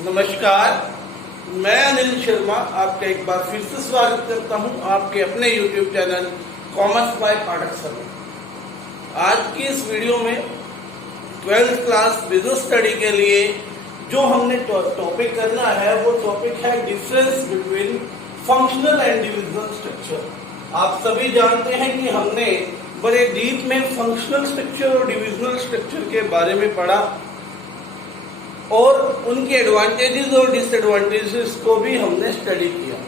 नमस्कार, मैं अनिल शर्मा आपका एक बार फिर से स्वागत करता हूं आपके अपने YouTube channel commerce by Pathak sir में। आज की इस वीडियो में 12th क्लास बिजनेस स्टडी के लिए जो हमने टॉपिक करना है वो टॉपिक है difference between functional and divisional structure. आप सभी जानते हैं कि हमने बड़े डीप में फंक्शनल स्ट्रक्चर और डिविजनल स्ट्रक्चर के बारे में पढ़ा और उनके एडवांटेजेस और डिसएडवांटेजेस को भी हमने स्टडी किया।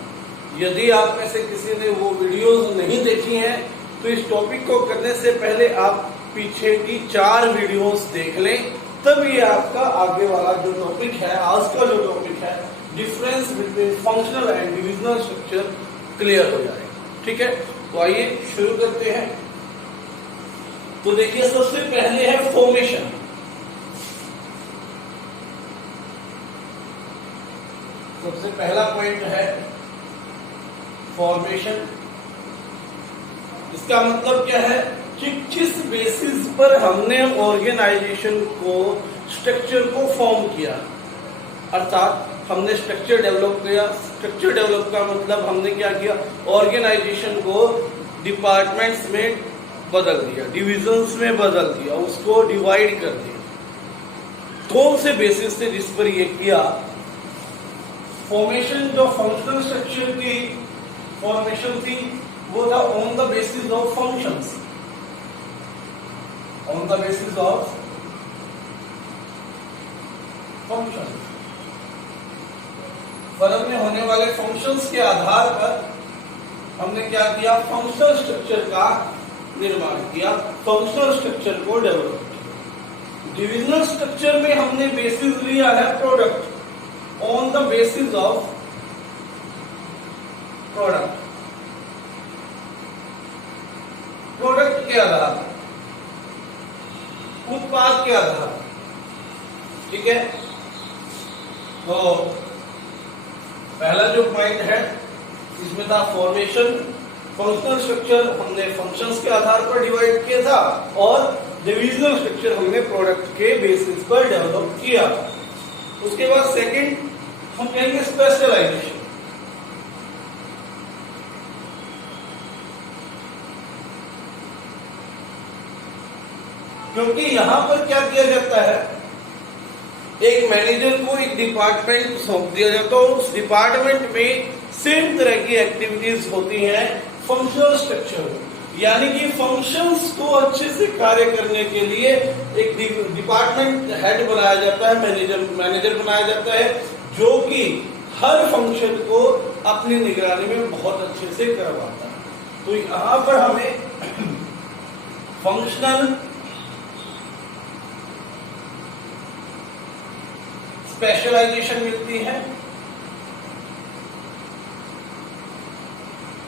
यदि आप में से किसी ने वो वीडियोस नहीं देखी हैं तो इस टॉपिक को करने से पहले आप पीछे की 4 वीडियोस देख लें, तब ये आपका आगे वाला जो टॉपिक है, आज का जो टॉपिक है difference between functional and divisional structure, clear हो जाएगा। ठीक है, तो आइए शुरू करते हैं। तो देखिए, सबसे पहले है फॉर्मेशन। सबसे पहला पॉइंट है फॉर्मेशन। इसका मतलब क्या है कि किस बेसिस पर हमने ऑर्गेनाइजेशन को, स्ट्रक्चर को फॉर्म किया, अर्थात हमने स्ट्रक्चर डेवलप किया। स्ट्रक्चर डेवलप का मतलब हमने क्या किया, ऑर्गेनाइजेशन को डिपार्टमेंट्स में बदल दिया, डिविजन्स में बदल दिया, उसको डिवाइड कर दिया। कौन से बेसिस से जिस पर ये किया। फॉर्मेशन जो फंक्शनल स्ट्रक्चर की फॉर्मेशन थी वो था on the basis of functions, on the basis of functions. Firm में होने वाले फंक्शंस के आधार पर हमने क्या किया, फंक्शनल स्ट्रक्चर का निर्माण किया, फंक्शनल स्ट्रक्चर को डेवलप किया। डिविजनल स्ट्रक्चर में हमने बेसिस लिया है product, on the basis of product, product के आधार, उत्पाद के आधार। ठीक है, तो पहला जो पॉइंट है इसमें था फॉर्मेशन। फंक्शनल स्ट्रक्चर हमने फंक्शंस के आधार पर डिवाइड किया था और डिविजनल स्ट्रक्चर हमने प्रोडक्ट के बेसिस पर डेवलप किया। उसके बाद सेकंड हम कहेंगे स्पेशलाइजेशन। क्योंकि यहां पर क्या किया जाता है, एक मैनेजर को एक डिपार्टमेंट सौंप दिया जाता है, उस डिपार्टमेंट में सेम तरह की एक्टिविटीज होती हैं फंक्शनल स्ट्रक्चर में। यानी कि फंक्शंस को अच्छे से कार्य करने के लिए एक डिपार्टमेंट हेड बनाया जाता है, मैनेजर बनाया जाता है, जो कि हर फंक्शन को अपनी निगरानी में बहुत अच्छे से करवाता है। तो यहां पर हमें फंक्शनल स्पेशलाइजेशन मिलती है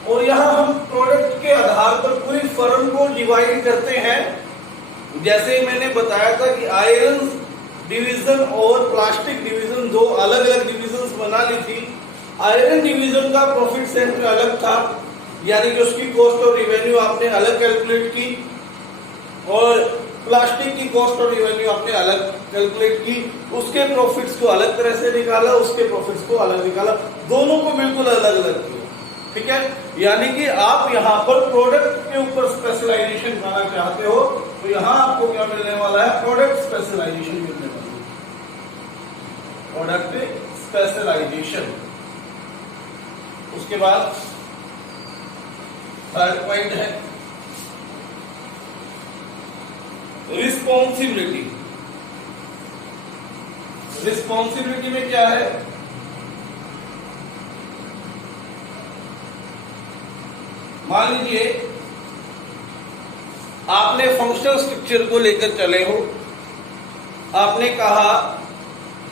और यहां हम प्रोडक्ट के आधार पर पूरी फर्म को डिवाइड करते हैं। जैसे मैंने बताया था कि आयरन डिवीजन और प्लास्टिक डिवीजन दो अलग अलग डिवीजन्स बना ली थी। आयरन डिवीजन का प्रॉफिट सेंटर अलग था, यानी कि उसकी कॉस्ट और रिवेन्यू आपने अलग कैलकुलेट की, और प्लास्टिक की कॉस्ट और रिवेन्यू आपने अलग कैलकुलेट की। उसके प्रॉफिट्स को अलग तरह से निकाला, उसके प्रॉफिट्स को अलग निकाला, दोनों को बिल्कुल अलग अलग किया। ठीक है, यानी कि आप यहाँ पर प्रोडक्ट के ऊपर स्पेशलाइजेशन करना चाहते हो तो यहाँ आपको क्या मिलने वाला है, प्रोडक्ट स्पेशलाइजेशन मिलने वाला है, प्रोडक्ट स्पेशलाइजेशन। उसके बाद थर्ड पॉइंट है रिस्पॉन्सिबिलिटी। रिस्पॉन्सिबिलिटी में क्या है, मान लीजिए आपने फंक्शनल स्ट्रक्चर को लेकर चले हो, आपने कहा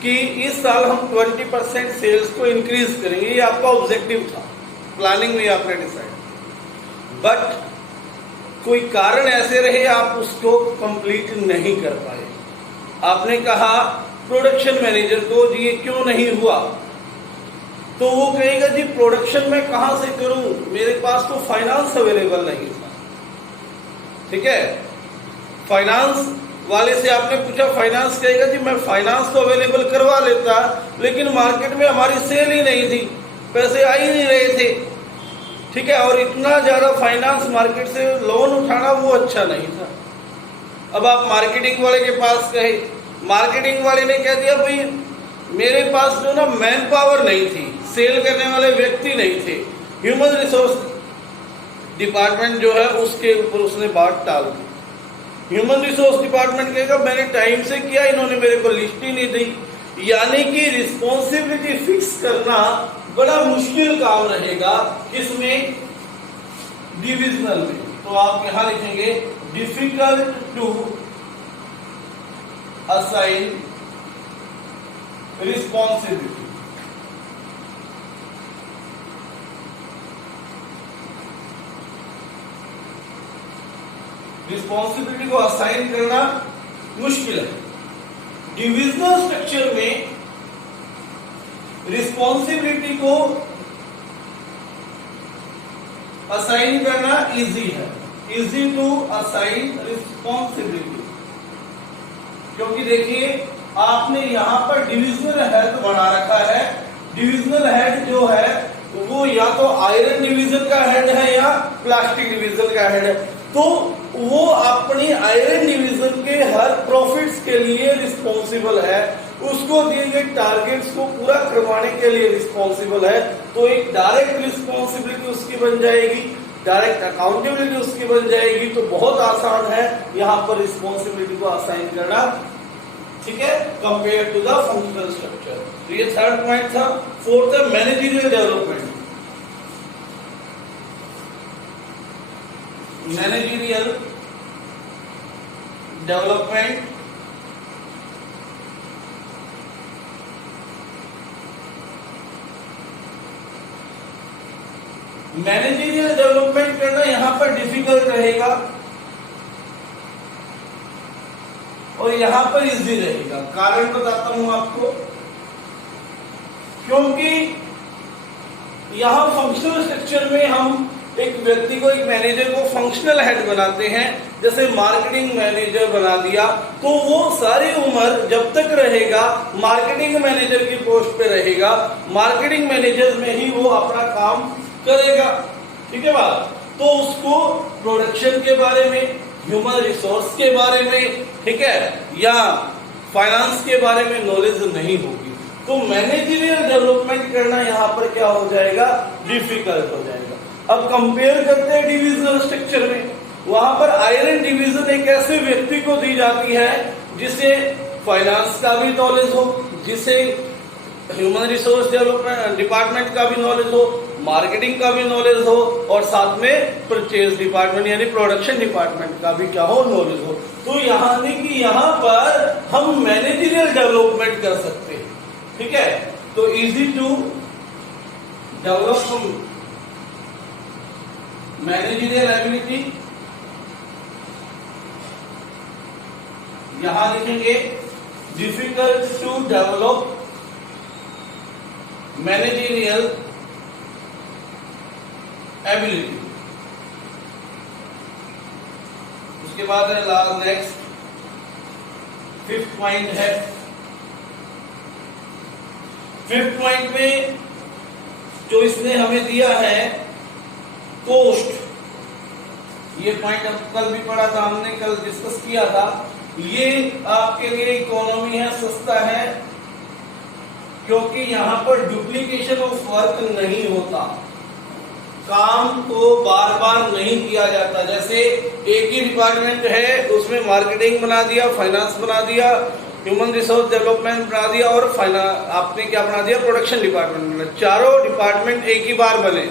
कि इस साल हम 20% सेल्स को इंक्रीज करेंगे, ये आपका ऑब्जेक्टिव था, प्लानिंग में आपने डिसाइड। बट कोई कारण ऐसे रहे आप उसको कंप्लीट नहीं कर पाए। आपने कहा प्रोडक्शन मैनेजर को, जी ये क्यों नहीं हुआ, तो वो कहेगा जी प्रोडक्शन में कहां से करूं, मेरे पास तो फाइनेंस अवेलेबल नहीं था। ठीक है, फाइनेंस वाले से आपने पूछा, फाइनेंस कहेगा जी मैं फाइनेंस तो अवेलेबल करवा लेता, लेकिन मार्केट में हमारी सेल ही नहीं थी, पैसे आ ही नहीं रहे थे, ठीक है, और इतना ज्यादा फाइनेंस मार्केट से लोन उठाना वो अच्छा नहीं था। अब आप मार्केटिंग वाले के पास गए, मार्केटिंग वाले ने कह दिया भाई मेरे पास जो ना मैन पावर नहीं थी, सेल करने वाले व्यक्ति नहीं थे, ह्यूमन रिसोर्स डिपार्टमेंट जो है उसके ऊपर उसने बात टाल दी। ह्यूमन रिसोर्स डिपार्टमेंट कहेगा मैंने टाइम से किया, इन्होंने मेरे को लिस्ट ही नहीं दी। यानी कि रिस्पॉन्सिबिलिटी फिक्स करना बड़ा मुश्किल काम रहेगा, किसमें? डिविजनल में। तो आप यहां लिखेंगे difficult to assign responsibility. Responsibility को असाइन करना मुश्किल है। डिविजनल स्ट्रक्चर में रिस्पॉन्सिबिलिटी को असाइन करना इजी है, इजी टू असाइन रिस्पॉन्सिबिलिटी, क्योंकि देखिए आपने यहां पर डिविजनल हेड बना रखा है। डिविजनल हेड जो है वो या तो आयरन डिवीजन का हेड है या प्लास्टिक डिवीजन का हेड है, तो वो अपनी आयरन डिवीजन के हर प्रॉफिट्स के लिए रिस्पॉन्सिबल है, उसको दिए गए टारगेट्स को पूरा करवाने के लिए रिस्पॉन्सिबल है। तो एक डायरेक्ट रिस्पॉन्सिबिलिटी उसकी बन जाएगी, डायरेक्ट अकाउंटेबिलिटी उसकी बन जाएगी। तो बहुत आसान है यहां पर रिस्पॉन्सिबिलिटी को असाइन करना, ठीक है, compare to the functional structure. तो ये थर्ड पॉइंट था। फोर्थ है managerial development. Managerial development managerial development करना यहां पर डिफिकल्ट रहेगा और यहां पर इजी रहेगा। कारण बताता हूं आपको, क्योंकि यहां फंक्शनल स्ट्रक्चर में हम एक व्यक्ति को, एक मैनेजर को फंक्शनल हेड बनाते हैं। जैसे मार्केटिंग मैनेजर बना दिया तो वो सारी उम्र जब तक रहेगा मार्केटिंग मैनेजर की पोस्ट पे रहेगा, मार्केटिंग मैनेजर में ही वो अपना काम करेगा, ठीक है बात। तो उसको प्रोडक्शन के बारे में, ह्यूमन रिसोर्स के बारे में, ठीक है, या फाइनेंस के बारे में नॉलेज नहीं होगी। तो मैनेजरियल डेवलपमेंट करना यहां पर क्या हो जाएगा? डिफिकल्ट हो जाएगा। अब कंपेयर करते हैं डिविजनल स्ट्रक्चर में, वहां पर आयरन डिवीजन एक ऐसे व्यक्ति को दी जाती है जिसे फाइनेंस का भी नॉलेज हो, जिसे ह्यूमन रिसोर्स डेवलपमेंट डिपार्टमेंट का भी नॉलेज हो, मार्केटिंग का भी नॉलेज हो, और साथ में परचेज डिपार्टमेंट यानी प्रोडक्शन डिपार्टमेंट का भी क्या हो, नॉलेज हो। तो यहाँ नहीं कि यहाँ पर हम मैनेजरियल डेवलपमेंट कर सकते हैं, ठीक है। तो easy to develop managerial ability, यहां लिखेंगे difficult to develop managerial ability. उसके बाद है लास्ट नेक्स्ट फिफ्थ पॉइंट है। फिफ्थ पॉइंट में जो इसने हमें दिया है कोस्ट, ये पॉइंट अब कल भी पढ़ा था हमने, कल डिस्कस किया था। ये आपके लिए इकोनॉमी है, सस्ता है, क्योंकि यहां पर डुप्लीकेशन ऑफ वर्क नहीं होता, काम को बार बार नहीं किया जाता। जैसे एक ही डिपार्टमेंट है, उसमें मार्केटिंग बना दिया, फाइनेंस बना दिया, ह्यूमन रिसोर्स डेवलपमेंट बना दिया और आपने क्या बना दिया, प्रोडक्शन डिपार्टमेंट बना। चारों डिपार्टमेंट एक ही बार बने।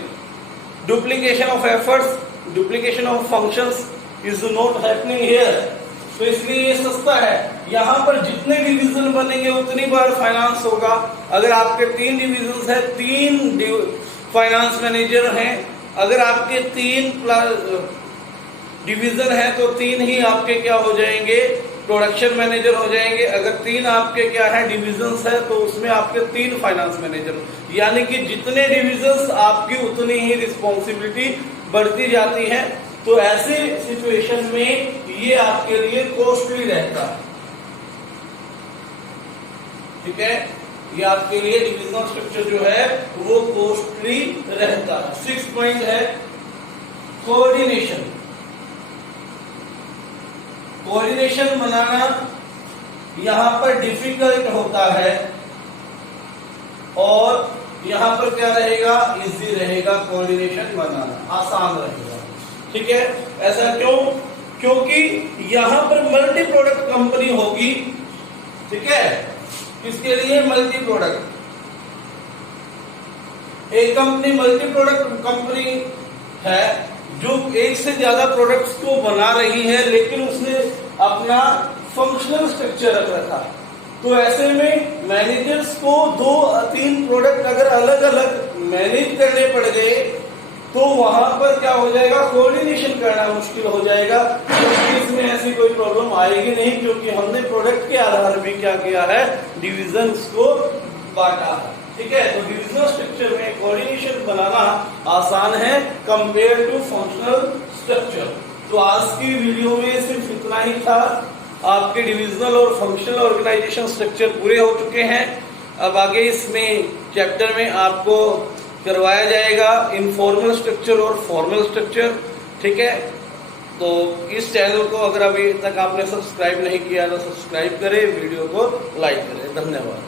Duplication of efforts, duplication of functions is not happening here. तो इसलिए ये सस्ता है। यहाँ पर जितने डिवीजन बनेंगे उतनी बार फाइनेंस होगा। अगर आपके 3 डिवीजन है, 3 फाइनेंस मैनेजर हैं। अगर आपके 3 डिवीजन है तो 3 ही आपके क्या हो जाएंगे, प्रोडक्शन मैनेजर हो जाएंगे। अगर 3 आपके क्या है डिविजन्स है तो उसमें आपके 3 फाइनेंस मैनेजर। यानी कि जितने डिविजन्स आपकी उतनी ही रिस्पॉन्सिबिलिटी बढ़ती जाती है। तो ऐसे सिचुएशन में ये आपके लिए कॉस्टली रहता है। ठीक है, ये आपके लिए डिविजनल स्ट्रक्चर जो है वो कॉस्टली रहता है। 6 पॉइंट है कोऑर्डिनेशन। कोऑर्डिनेशन बनाना यहां पर डिफिकल्ट होता है और यहां पर क्या रहेगा, इजी रहेगा। कोऑर्डिनेशन बनाना आसान रहेगा। ठीक है, ऐसा क्यों? क्योंकि यहां पर मल्टी प्रोडक्ट कंपनी होगी। ठीक है, किसके लिए? Multi product. एक कंपनी मल्टी प्रोडक्ट कंपनी है जो एक से ज्यादा प्रोडक्ट्स को बना रही है, लेकिन उसने अपना फंक्शनल स्ट्रक्चर रख रखा। तो ऐसे में मैनेजर्स को 2-3 प्रोडक्ट अगर अलग अलग मैनेज करने पड़ गए तो वहां पर क्या हो जाएगा, कोऑर्डिनेशन करना मुश्किल हो जाएगा। तो इसमें ऐसी कोई प्रॉब्लम आएगी नहीं, क्योंकि हमने प्रोडक्ट के आधार पे क्या किया है, डिविजन्स को बांटा है। ठीक है, तो डिविजनल स्ट्रक्चर में कोऑर्डिनेशन बनाना आसान है कंपेयर टू फंक्शनल स्ट्रक्चर। तो आज की वीडियो में सिर्फ इतना ही था। आपके डिविजनल और फंक्शनल ऑर्गेनाइजेशन स्ट्रक्चर पूरे हो चुके हैं। अब आगे इसमें चैप्टर में आपको करवाया जाएगा इनफॉर्मल स्ट्रक्चर और फॉर्मल स्ट्रक्चर। ठीक है, तो इस चैनल को अगर अभी तक आपने सब्सक्राइब नहीं किया तो सब्सक्राइब करें, वीडियो को लाइक करें। धन्यवाद।